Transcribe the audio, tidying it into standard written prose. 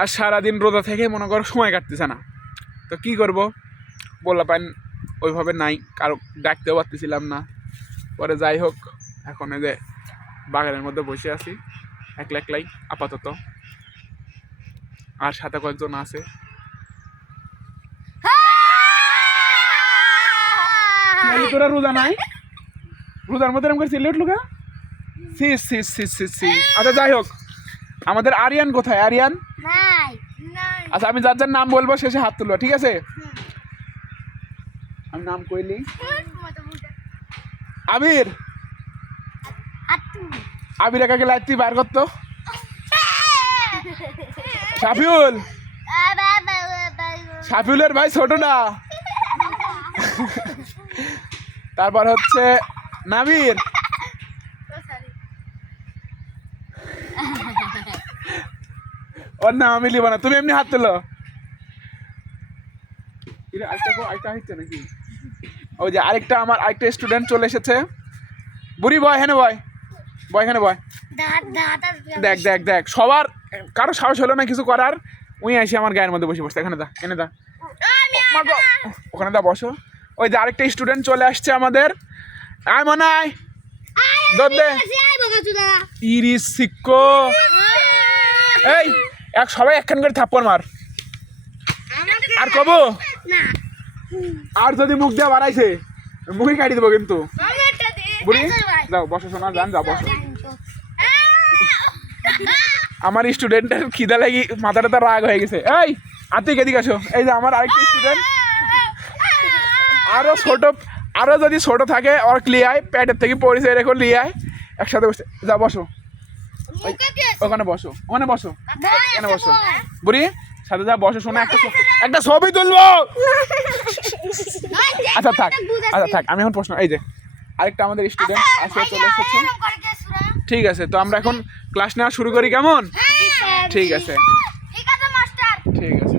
আর সারাদিন রোদা থেকে মনে করো সময় কাটতেছে না, তো কি করব, পোলাপান ওইভাবে নাই, কারো ডাকতেও পারতেছিলাম না। পরে যাই হোক, এখন এই যে বাগানের মধ্যে বসে আছি একলা একলাই আপাতত, আর সাথে কয়েকজন আছে। তোরা রোজা নাই, রোজার মধ্যে এরকম করে চিল্লে উঠলো কা? আচ্ছা যাই হোক, আমাদের আরিয়ান কোথায়? আরিয়ান আচ্ছা, আমি যার যার নাম বলবো শেষে হাত তুলবো, ঠিক আছে? আমি নাম কইলি আবির, আবির একাকে লাইতি বার করতো। সাফিউল, সাফিউলের ভাই ছোটটা। তারপর হচ্ছে নাবির, ওর নাম আমি লিব না, তুমি এমনি হাত তোলো। আরেকটা নাকি? ওই যে আরেকটা আমার আরেকটা স্টুডেন্ট চলে এসেছে। বুড়ি বয়, হ্যাঁ বয়, বয় এখানে বয়। দেখ দেখ দেখ, সবার কারো সাহস হলো না কিছু করার, উই আসি আমার গায়ের মধ্যে বসে বসতে। এখানে দা, এনে দা, ওখানে দা বসো। ওই যে আরেকটা স্টুডেন্ট চলে আসছে আমাদের, আয় মনে আয়, দে ইরিস সিক্কো। এই এক সবাই একখান করে থাপ্পড় মার, আর কব আর যদি মুখ দিয়ে বাড়াইছে মুখে কাটি দেবো কিন্তু। বুড়ি যাও বসো, শোনা যান, যাও বসো। আমার স্টুডেন্টের খিদা লাগি মাথাটা তো রাগ হয়ে গেছে। এই আতিক এদিকে আসো। এই যে আমার আরেকটা স্টুডেন্ট, আরো ছোট, আরো যদি ছোট থাকে ওর ক্লিয়ায় প্যাটের থেকে পরিচয় রেখো, লিয়ায় একসাথে বসে। যা বসো, ওখানে বসো, ওখানে বসো, এখানে বসো। বুড়ি সাথে যা বসো, শোনা একটা ছবি তুলবো। আচ্ছা থাক, আচ্ছা থাক, আমি এখন প্রশ্ন, এই যে আরেকটা আমাদের স্টুডেন্ট আসে চলে এসেছে। ঠিক আছে, তো আমরা এখন ক্লাস নেওয়া শুরু করি, কেমন? ঠিক আছে, ঠিক আছে।